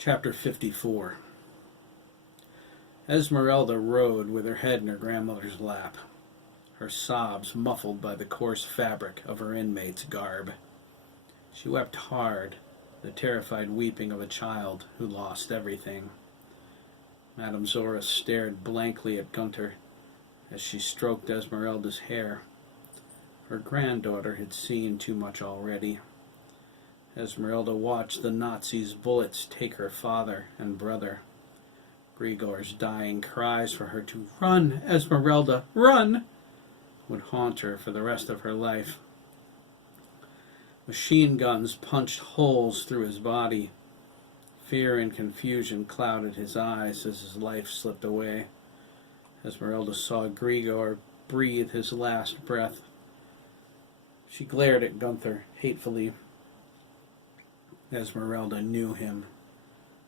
Chapter 54. Esmeralda rode with her head in her grandmother's lap, her sobs muffled by the coarse fabric of her inmate's garb. She wept hard, the terrified weeping of a child who lost everything. Madame Zora stared blankly at Gunther as she stroked Esmeralda's hair. Her granddaughter had seen too much already. Esmeralda watched the Nazis' bullets take her father and brother. Grigor's dying cries for her to "Run, Esmeralda, run!" would haunt her for the rest of her life. Machine guns punched holes through his body. Fear and confusion clouded his eyes as his life slipped away. Esmeralda saw Grigor breathe his last breath. She glared at Gunther hatefully. Esmeralda knew him.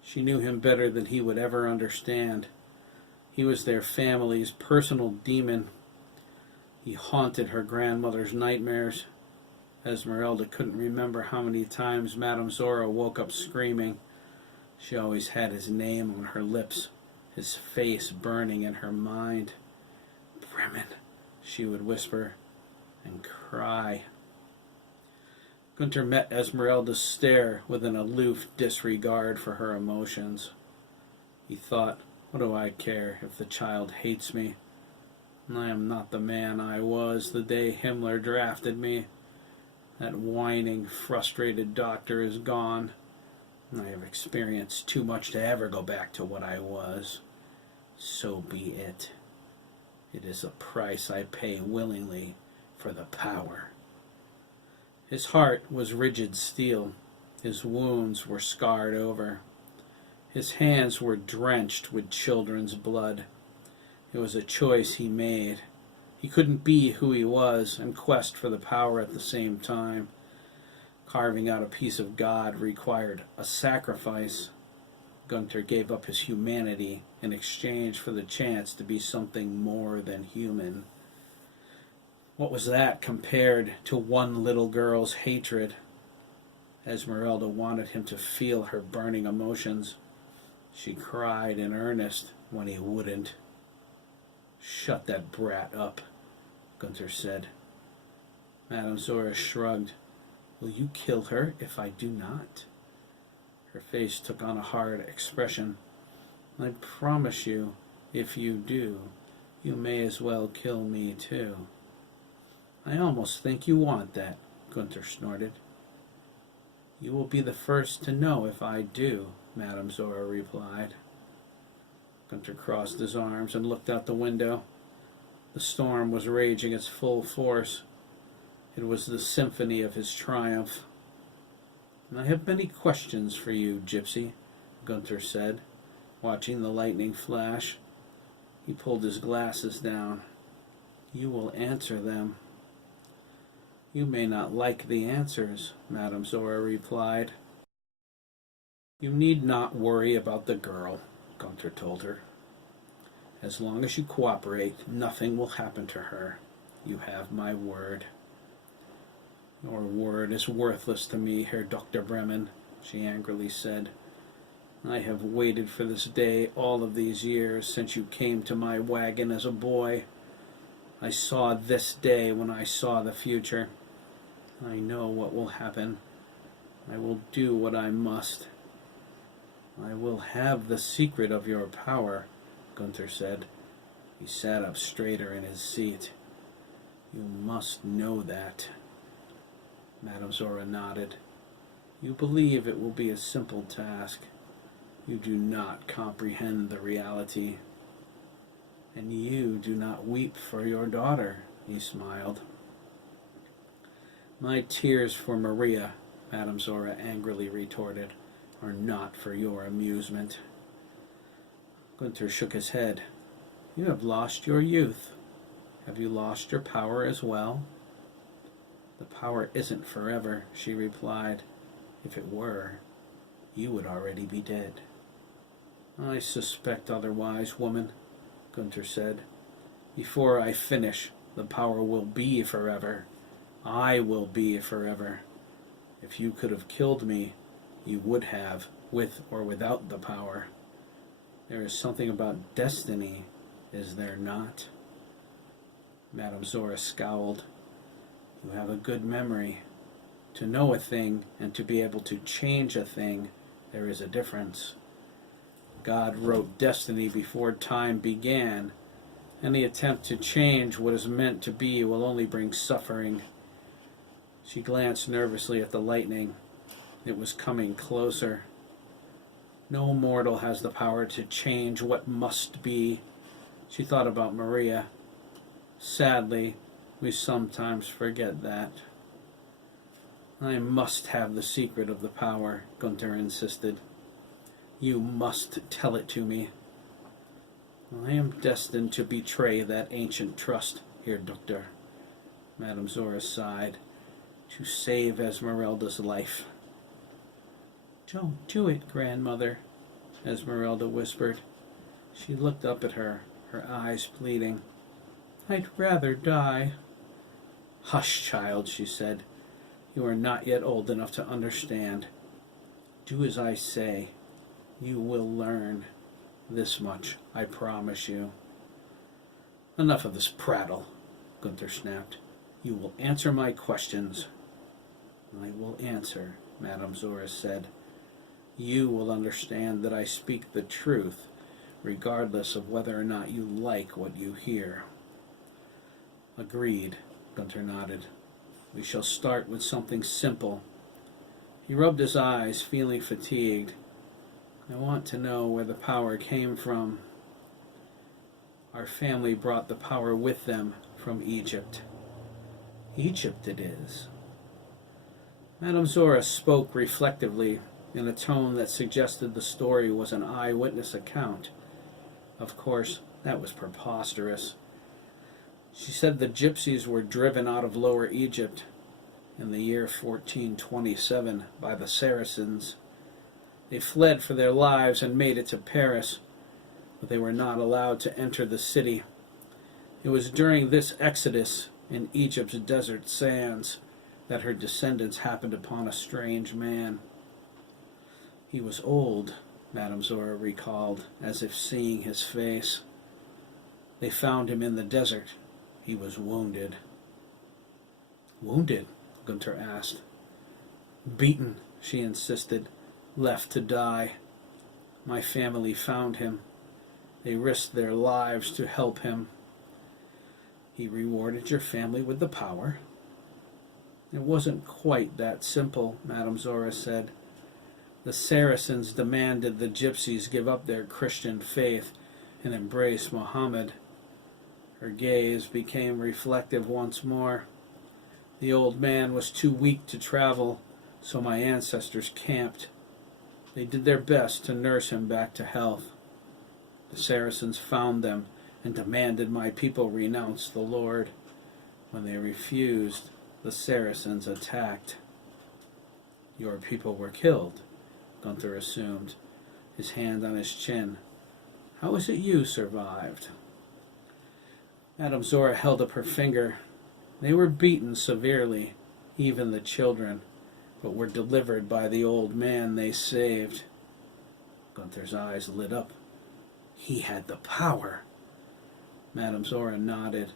She knew him better than he would ever understand. He was their family's personal demon. He haunted her grandmother's nightmares. Esmeralda couldn't remember how many times Madame Zora woke up screaming. She always had his name on her lips, his face burning in her mind. "Bremen," she would whisper, and cry. Gunther met Esmeralda's stare with an aloof disregard for her emotions. He thought, what do I care if the child hates me? I am not the man I was the day Himmler drafted me. That whining, frustrated doctor is gone. I have experienced too much to ever go back to what I was. So be it. It is a price I pay willingly for the power. His heart was rigid steel. His wounds were scarred over. His hands were drenched with children's blood. It was a choice he made. He couldn't be who he was and quest for the power at the same time. Carving out a piece of God required a sacrifice. Gunther gave up his humanity in exchange for the chance to be something more than human. What was that compared to one little girl's hatred? Esmeralda wanted him to feel her burning emotions. She cried in earnest when he wouldn't. "Shut that brat up," Gunther said. Madame Zora shrugged. "Will you kill her if I do not?" Her face took on a hard expression. "I promise you, if you do, you may as well kill me too." "I almost think you want that," Gunther snorted. "You will be the first to know if I do," Madame Zora replied. Gunther crossed his arms and looked out the window. The storm was raging its full force. It was the symphony of his triumph. "I have many questions for you, Gypsy," Gunther said, watching the lightning flash. He pulled his glasses down. "You will answer them." "You may not like the answers," Madame Zora replied. "You need not worry about the girl," Gunther told her. "As long as you cooperate, nothing will happen to her. You have my word." "Your word is worthless to me, Herr Dr. Bremen," she angrily said. "I have waited for this day all of these years since you came to my wagon as a boy. I saw this day when I saw the future. I know what will happen. I will do what I must." "I will have the secret of your power," Gunther said. He sat up straighter in his seat. "You must know that." Madame Zora nodded. "You believe it will be a simple task. You do not comprehend the reality. And you do not weep for your daughter," he smiled. "My tears for Maria," Madame Zora angrily retorted, "are not for your amusement." Gunther shook his head. "You have lost your youth. Have you lost your power as well?" "The power isn't forever," she replied. "If it were, you would already be dead." "I suspect otherwise, woman," Gunther said. "Before I finish, the power will be forever. I will be forever. If you could have killed me, you would have with or without the power. There is something about destiny, is there not? Madame Zora scowled. You have a good memory. To know a thing and to be able to change a thing, there is a difference. God wrote destiny before time began. Any attempt to change what is meant to be will only bring suffering. She glanced nervously at the lightning. It was coming closer. No mortal has the power to change what must be. She thought about Maria. Sadly, we sometimes forget that. I must have the secret of the power, Gunther insisted. You must tell it to me. I am destined to betray that ancient trust, Herr Doctor. Madame Zora sighed. To save Esmeralda's life. Don't do it, grandmother, Esmeralda whispered. She looked up at her eyes pleading. I'd rather die. Hush, child, she said. You are not yet old enough to understand. Do as I say. You will learn. This much, I promise you. Enough of this prattle, Gunther snapped. You will answer my questions. I will answer, Madame Zora said. You will understand that I speak the truth, regardless of whether or not you like what you hear. Agreed, Gunther nodded. We shall start with something simple. He rubbed his eyes, feeling fatigued. I want to know where the power came from. Our family brought the power with them from Egypt. Egypt it is. Madame Zora spoke reflectively in a tone that suggested the story was an eyewitness account. Of course, that was preposterous. She said the gypsies were driven out of Lower Egypt in the year 1427 by the Saracens. They fled for their lives and made it to Paris, but they were not allowed to enter the city. It was during this exodus in Egypt's desert sands that her descendants happened upon a strange man. He was old, Madame Zora recalled, as if seeing his face. They found him in the desert. He was wounded. Wounded? Gunther asked. Beaten, she insisted. Left to die. My family found him. They risked their lives to help him. He rewarded your family with the power? It wasn't quite that simple, Madame Zora said. The Saracens demanded the gypsies give up their Christian faith and embrace Mohammed. Her gaze became reflective once more. The old man was too weak to travel, so my ancestors camped. They did their best to nurse him back to health. The Saracens found them and demanded my people renounce the Lord. When they refused, the Saracens attacked. Your people were killed, Gunther assumed, his hand on his chin. How is it you survived? Madame Zora held up her finger. They were beaten severely, even the children, but were delivered by the old man they saved. Gunther's eyes lit up. He had the power. Madame Zora nodded.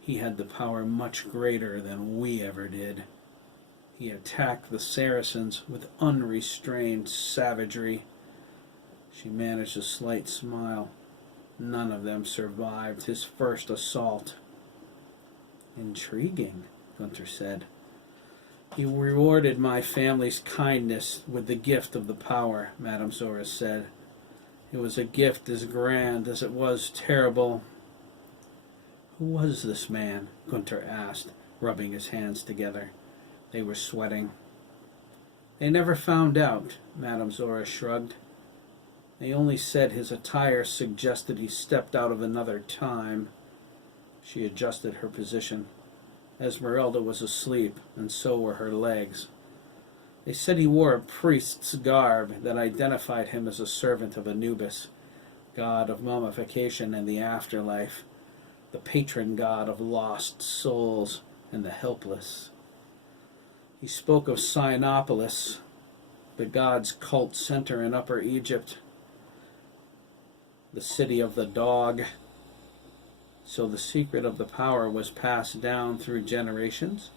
He had the power much greater than we ever did. He attacked the Saracens with unrestrained savagery. She managed a slight smile. None of them survived his first assault. Intriguing, Gunther said. He rewarded my family's kindness with the gift of the power, Madame Zora said. It was a gift as grand as it was terrible. Who was this man? Gunther asked, rubbing his hands together. They were sweating. They never found out, Madame Zora shrugged. They only said his attire suggested he stepped out of another time. She adjusted her position. Esmeralda was asleep, and so were her legs. They said he wore a priest's garb that identified him as a servant of Anubis, god of mummification and the afterlife, the patron god of lost souls and the helpless. He spoke of Cyanopolis, the god's cult center in Upper Egypt, the city of the dog. So the secret of the power was passed down through generations?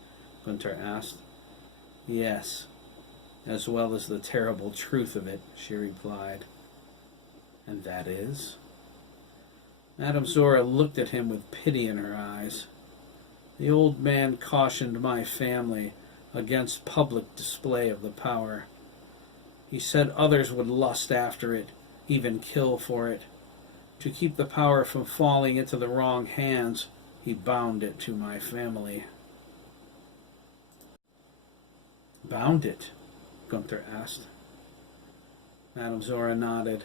Gunther asked. Yes, as well as the terrible truth of it, she replied. And that is? Madame Zora looked at him with pity in her eyes. The old man cautioned my family against public display of the power. He said others would lust after it, even kill for it. To keep the power from falling into the wrong hands, he bound it to my family. Bound it? Gunther asked. Madame Zora nodded.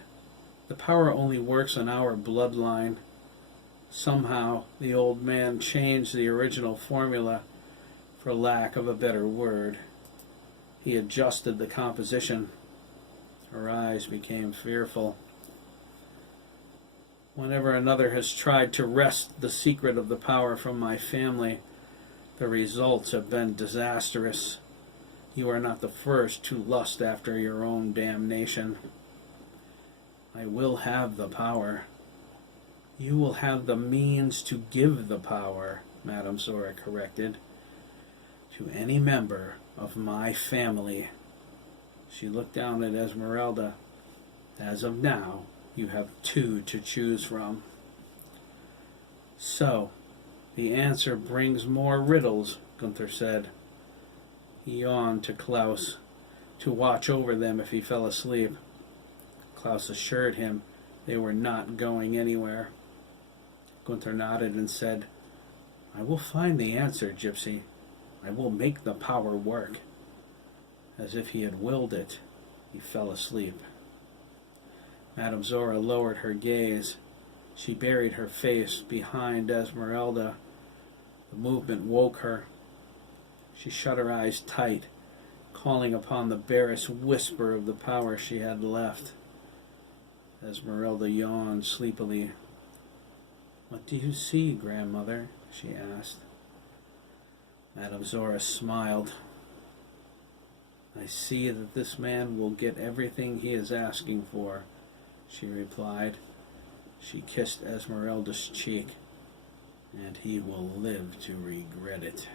The power only works on our bloodline. Somehow, the old man changed the original formula, for lack of a better word. He adjusted the composition. Her eyes became fearful. Whenever another has tried to wrest the secret of the power from my family, the results have been disastrous. You are not the first to lust after your own damnation. I will have the power. You will have the means to give the power, Madame Zora corrected, to any member of my family. She looked down at Esmeralda. As of now, you have 2 to choose from. So, the answer brings more riddles, Gunther said. He yawned to Klaus to watch over them if he fell asleep. Klaus assured him they were not going anywhere. Gunther nodded and said, I will find the answer, Gypsy. I will make the power work. As if he had willed it, he fell asleep. Madame Zora lowered her gaze. She buried her face behind Esmeralda. The movement woke her. She shut her eyes tight, calling upon the barest whisper of the power she had left. Esmeralda yawned sleepily. What do you see, grandmother? She asked. Madame Zora smiled. I see that this man will get everything he is asking for, she replied. She kissed Esmeralda's cheek, and he will live to regret it.